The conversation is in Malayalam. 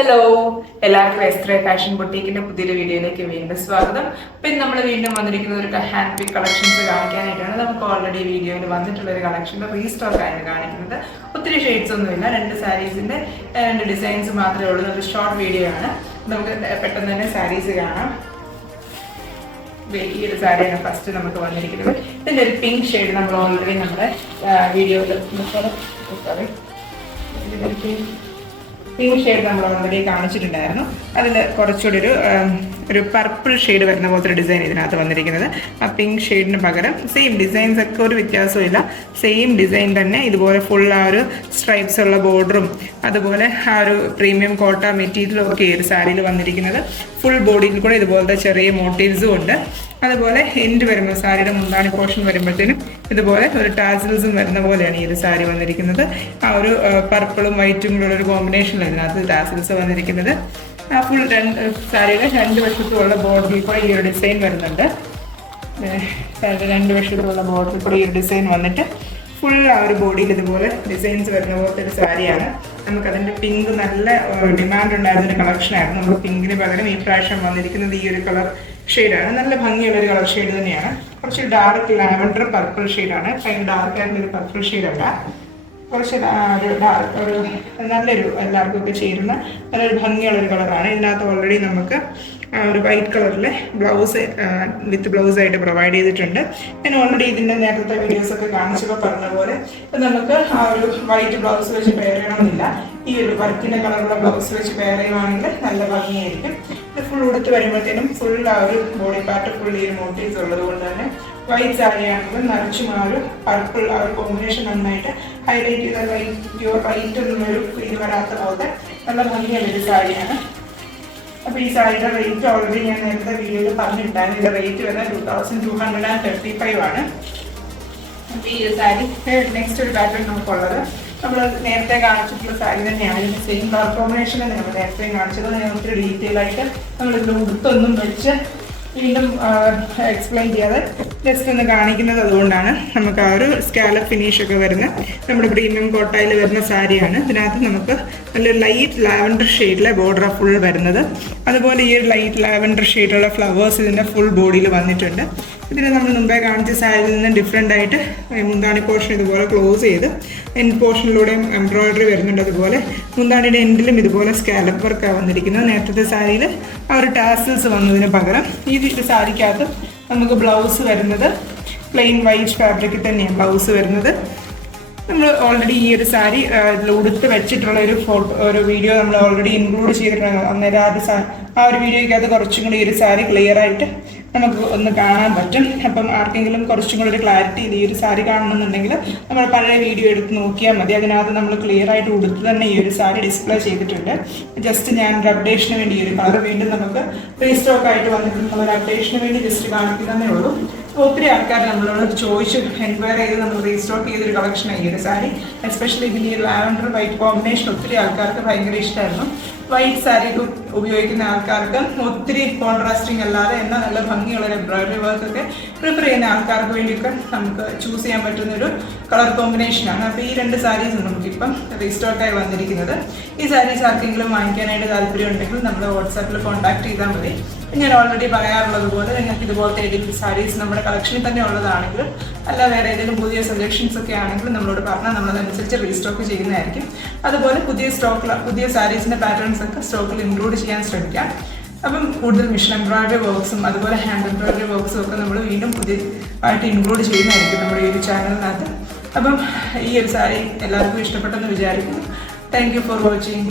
ഹലോ, എല്ലാവർക്കും എസ്ത്ര ഫാഷൻ ബൊട്ടീക്കിന്റെ പുതിയൊരു വീഡിയോയിലേക്ക് വീണ്ടും സ്വാഗതം. പിന്നെ നമ്മൾ വീണ്ടും വന്നിരിക്കുന്നത് ഒരു ഹാൻഡ് പിക്ക് കളക്ഷൻസ് കാണിക്കാനായിട്ടാണ്. നമുക്ക് ഓൾറെഡി വീഡിയോയിൽ വന്നിട്ടുള്ള ഒരു കളക്ഷൻ്റെ റീസ്റ്റോക്ക് ആണ് കാണിക്കുന്നത്. ഒത്തിരി ഷെയ്ഡ്സ് ഒന്നുമില്ല, രണ്ട് സാരീസിന്റെ രണ്ട് ഡിസൈൻസ് മാത്രമേ ഉള്ളൂ. ഒരു ഷോർട്ട് വീഡിയോ ആണ്. നമുക്ക് പെട്ടെന്ന് തന്നെ സാരീസ് കാണാം. ഈ ഒരു സാരിയാണ് ഫസ്റ്റ് നമുക്ക് വന്നിരിക്കുന്നത്. ഇതിൻ്റെ ഒരു പിങ്ക് ഷെയ്ഡ് നമ്മൾ ഓൾറെഡി നമ്മുടെ വീഡിയോയിൽ പിങ്ക് ഷെയ്ഡ് നമ്മൾ ഓൾറെഡി കാണിച്ചിട്ടുണ്ടായിരുന്നു. അതിൽ കുറച്ചുകൂടി ഒരു പർപ്പിൾ ഷെയ്ഡ് വരുന്ന പോലത്തെ ഒരു ഡിസൈൻ ഇതിനകത്ത് വന്നിരിക്കുന്നത്. ആ പിങ്ക് ഷെയ്ഡിന് പകരം സെയിം ഡിസൈൻസ് ഒക്കെ ഒരു വ്യത്യാസമില്ല, സെയിം ഡിസൈൻ തന്നെ. ഇതുപോലെ ഫുൾ ആ ഒരു സ്ട്രൈപ്സ് ഉള്ള ബോർഡറും അതുപോലെ ആ ഒരു പ്രീമിയം കോട്ട മെറ്റീരിയലും ഒക്കെ ഈ ഒരു സാരിയിൽ വന്നിരിക്കുന്നത്. ഫുൾ ബോഡിയിൽ കൂടെ ഇതുപോലത്തെ ചെറിയ മോട്ടീവ്സും ഉണ്ട്. അതുപോലെ എൻഡ് വരുമ്പോൾ സാരിയുടെ മുന്താണി പോർഷൻ വരുമ്പോഴത്തേനും ഇതുപോലെ ഒരു ടാസിൽസും വരുന്ന പോലെയാണ് ഈ ഒരു സാരി വന്നിരിക്കുന്നത്. ആ ഒരു പർപ്പിളും വൈറ്റും കൂടെ ഒരു കോമ്പിനേഷനിലാണ് ഇതിനകത്ത് ടാസിൽസ് വന്നിരിക്കുന്നത്. ആ ഫുൾ സാരിയുടെ രണ്ട് വശത്തുമുള്ള ബോർഡറിൽ കൂടെ ഈ ഒരു ഡിസൈൻ വരുന്നുണ്ട്. രണ്ട് വശത്തുമുള്ള ബോർഡറിൽ കൂടെ ഈ ഒരു ഡിസൈൻ വന്നിട്ട് ഫുൾ ആ ഒരു ബോഡിയിൽ ഇതുപോലെ ഡിസൈൻസ് വരുന്ന പോലത്തെ ഒരു സാരിയാണ്. നമുക്കതിൻ്റെ പിങ്ക് നല്ല ഡിമാൻഡ് ഉണ്ടായിരുന്നൊരു കളക്ഷനായിരുന്നു. നമുക്ക് പിങ്കിന് പകരം ഈ പ്രാവശ്യം വന്നിരിക്കുന്നത് ഈ ഒരു കളർ ഷെയ്ഡാണ്. നല്ല ഭംഗിയുള്ളൊരു കളർ ഷെയ്ഡ് തന്നെയാണ്. കുറച്ച് ഡാർക്ക് ലാവൻഡർ പർപ്പിൾ ഷെയ്ഡാണ്. ഭയങ്കര ഡാർക്ക് ആയിട്ടുള്ളൊരു പർപ്പിൾ ഷെയ്ഡല്ല, കുറച്ച് ഒരു നല്ലൊരു എല്ലാവർക്കും ഒക്കെ ചേരുന്ന നല്ലൊരു ഭംഗിയുള്ളൊരു കളറാണ്. ഇതിനകത്ത് ഓൾറെഡി നമുക്ക് ഒരു വൈറ്റ് കളറിലെ ബ്ലൗസ് വിത്ത് ബ്ലൗസായിട്ട് പ്രൊവൈഡ് ചെയ്തിട്ടുണ്ട്. ഞാൻ ഓൾറെഡി ഇതിൻ്റെ നേരത്തെ വീഡിയോസൊക്കെ കാണിച്ചപ്പോൾ പറഞ്ഞ പോലെ നമുക്ക് ആ ഒരു വൈറ്റ് ബ്ലൗസ് വെച്ച് പെയർ ചെയ്യണമെന്നില്ല. ഈ ഒരു വർക്കിൻ്റെ കളറുള്ള ബ്ലൗസ് വെച്ച് പെയർ ചെയ്യുവാണെങ്കിൽ നല്ല ഭംഗിയായിരിക്കും. ഇത് ഫുൾ ഉടുത്ത് വരുമ്പോഴത്തേനും ഫുൾ ആ ഒരു ബോഡി പാർട്ട് ഫുൾ ഈ ഒരു മോട്ടീവ്സ് ഉള്ളത് കൊണ്ട് തന്നെ വൈറ്റ് സാരി ആണെങ്കിലും നിറച്ചും ആ ഒരു പർപ്പിൾ ആ ഒരു കോമ്പിനേഷൻ നന്നായിട്ട് ഹൈലൈറ്റ് ചെയ്ത പ്യൂർ വൈറ്റ് ഒന്നൊരു ഇത് വരാത്ത പോലത്തെ നല്ല ഭംഗിയുള്ളൊരു സാരിയാണ്. അപ്പോൾ ഈ സാരിയുടെ റേറ്റ് ഓൾറെഡി ഞാൻ നേരത്തെ വീഡിയോയിൽ പറഞ്ഞിട്ടുണ്ടായിരുന്നു. ഇതിൻ്റെ റേറ്റ് വരുന്നത് 2235 ആണ്. അപ്പോൾ ഈ ഒരു സാരി നെക്സ്റ്റ് ഒരു പാറ്റേൺ നമുക്കുള്ളത് നമ്മൾ നേരത്തെ കാണിച്ചിട്ടുള്ള സാരി തന്നെയാണ്. ഇതിൻ്റെ സെയിം കളർ കോമ്പിനേഷൻ തന്നെ നമ്മൾ നേരത്തെ കാണിച്ചത്. ഞാൻ ഒത്തിരി ഡീറ്റെയിൽ ആയിട്ട് നമ്മളിതിൽ ഉടുത്തൊന്നും വെച്ച് വീണ്ടും എക്സ്പ്ലെയിൻ ചെയ്യാതെ ജസ്റ്റ് ഒന്ന് കാണിക്കുന്നത്. അതുകൊണ്ടാണ് നമുക്ക് ആ ഒരു സ്കാലപ്പ് ഫിനിഷൊക്കെ വരുന്ന നമ്മുടെ പ്രീമിയം കോട്ടയിൽ വരുന്ന സാരിയാണ്. ഇതിനകത്ത് നമുക്ക് നല്ലൊരു ലൈറ്റ് ലാവൻഡർ ഷെയ്ഡിലെ ബോർഡർ ഫുൾ വരുന്നത്. അതുപോലെ ഈ ഒരു ലൈറ്റ് ലാവൻഡർ ഷെയ്ഡുള്ള ഫ്ലവേഴ്സ് ഇതിൻ്റെ ഫുൾ ബോഡിയിൽ വന്നിട്ടുണ്ട്. ഇതിന് നമ്മൾ മുമ്പേ കാണിച്ച സാരിയിൽ നിന്ന് ഡിഫറെൻ്റ് ആയിട്ട് മുന്താണി പോർഷൻ ഇതുപോലെ ക്ലോസ് ചെയ്ത് എൻഡ് പോർഷനിലൂടെയും എംബ്രോയിഡറി വരുന്നുണ്ട്. അതുപോലെ മുന്താണിയുടെ എൻഡിലും ഇതുപോലെ സ്കാലപ്പ് വർക്കാണ് വന്നിരിക്കുന്നത്. നേരത്തെ സാരിയിൽ ആ ഒരു ടാസിൽസ് വന്നതിന് പകരം ഈ സാരിക്കകത്ത് നമുക്ക് ബ്ലൗസ് വരുന്നത് പ്ലെയിൻ വൈറ്റ് ഫാബ്രിക്കിൽ തന്നെയാണ് ബ്ലൗസ് വരുന്നത്. നമ്മൾ ഓൾറെഡി ഈ ഒരു സാരി ഇതിൽ ഉടുത്ത് വെച്ചിട്ടുള്ള ഒരു വീഡിയോ നമ്മൾ ഓൾറെഡി ഇൻക്ലൂഡ് ചെയ്തിട്ടുണ്ട്. അന്നേരം ആ ഒരു വീഡിയോയ്ക്കകത്ത് കുറച്ചും കൂടി ഈ ഒരു സാരി ക്ലിയർ ആയിട്ട് നമുക്ക് ഒന്ന് കാണാൻ പറ്റും. അപ്പം ആർക്കെങ്കിലും കുറച്ചും കൂടി ഒരു ക്ലാരിറ്റി ഈ ഒരു സാരി കാണണമെന്നുണ്ടെങ്കിൽ നമ്മൾ പഴയ വീഡിയോ എടുത്ത് നോക്കിയാൽ മതി. അതിനകത്ത് നമ്മൾ ക്ലിയർ ആയിട്ട് ഉടുത്ത് തന്നെ ഈ ഒരു സാരി ഡിസ്പ്ലേ ചെയ്തിട്ടുണ്ട്. ജസ്റ്റ് ഞാൻ ഒരു അപ്ഡേഷന് വേണ്ടി ഈ ഒരു കളർ വീണ്ടും നമുക്ക് റീസ്റ്റോക്ക് ആയിട്ട് വന്നിട്ടുള്ള ഒരു അപ്ഡേഷന് വേണ്ടി ജസ്റ്റ് കാണിക്കുന്നതേ ഉള്ളൂ. ഒത്തിരി ആൾക്കാർ നമ്മളോട് ചോദിച്ചു എൻക്വയറി ചെയ്ത് നമ്മൾ റീസ്റ്റോക്ക് ചെയ്തൊരു കളക്ഷനാണ് ഈ ഒരു സാരി. എസ്പെഷ്യലി ഇതിൽ ഈ ലാവൻഡർ വൈറ്റ് കോമ്പിനേഷൻ ഒത്തിരി ആൾക്കാർക്ക് ഭയങ്കര ഇഷ്ടമായിരുന്നു. വൈറ്റ് സാരി ഉപയോഗിക്കുന്ന ആൾക്കാർക്ക് ഒത്തിരി കോൺട്രാസ്റ്റിംഗ് അല്ലാതെ എന്നാൽ നല്ല ഭംഗിയുള്ള എംബ്രോയിഡറി വർക്കൊക്കെ പ്രിഫർ ചെയ്യുന്ന ആൾക്കാർക്ക് വേണ്ടിയൊക്കെ നമുക്ക് ചൂസ് ചെയ്യാൻ പറ്റുന്നൊരു കളർ കോമ്പിനേഷനാണ്. അപ്പോൾ ഈ രണ്ട് സാരീസ് നമുക്കിപ്പം റീസ്റ്റോക്കായി വന്നിരിക്കുന്നത്. ഈ സാരീസ് ആർക്കെങ്കിലും വാങ്ങിക്കാനായിട്ട് താല്പര്യം ഉണ്ടെങ്കിൽ നമ്മൾ വാട്സാപ്പിൽ കോൺടാക്ട് ചെയ്താൽ മതി. ഞാൻ ഓൾറെഡി പറയാറുള്ളത് പോലെ നിങ്ങൾക്ക് ഇതുപോലത്തെ ഏതെങ്കിലും സാരീസ് നമ്മുടെ കളക്ഷനിൽ തന്നെ ഉള്ളതാണെങ്കിലും അല്ല വേറെ ഏതെങ്കിലും പുതിയ സജഷൻസ് ഒക്കെ ആണെങ്കിലും നമ്മളോട് പറഞ്ഞാൽ നമ്മളതനുസരിച്ച് റീസ്റ്റോക്ക് ചെയ്യുന്നതായിരിക്കും. അതുപോലെ പുതിയ സാരീസിൻ്റെ പാറ്റേൺസ് ഒക്കെ സ്റ്റോക്കിൽ ഇൻക്ലൂഡ് ചെയ്യാൻ ശ്രമിക്കാം. അപ്പം കൂടുതൽ മിഷൻ എംബ്രോയിഡറി വർക്ക്സും അതുപോലെ ഹാൻഡ് എംബ്രോയിഡറി വർക്ക്സും ഒക്കെ നമ്മൾ വീണ്ടും പുതിയതായിട്ട് ഇൻക്ലൂഡ് ചെയ്യുന്നതായിരിക്കും നമ്മുടെ ഈ ഒരു ചാനലിനകത്ത്. അപ്പം ഈ ഒരു സാരി എല്ലാവർക്കും ഇഷ്ടപ്പെട്ടെന്ന് വിചാരിക്കുന്നു. Thank you for watching.